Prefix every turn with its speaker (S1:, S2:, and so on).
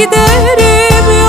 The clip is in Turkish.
S1: giderim.